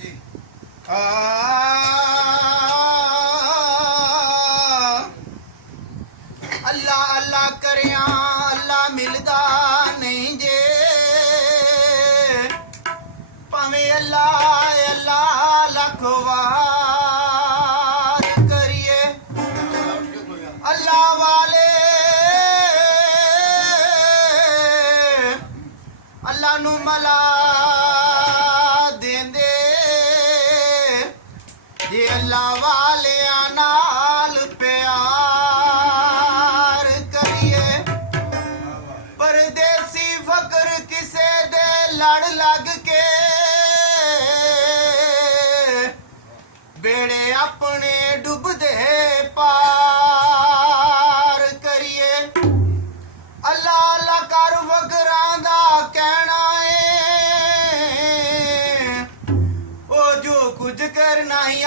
जी अल्लाह अल्लाह करिया अल्लाह मिलदा नहीं जे भावें अल्लाह अल्लाह लख वार करिए अल्लाह वाले अल्लाह नू मला देंदे जे अल्लाह वालियां नाल प्यार करिए परदेसी फकर किसे दे लड़ लग के बेड़े अपने डुबदे पार करिए अल्लाह अल्लाह कर फकरां दा कहना है ओ जो कुछ करना ही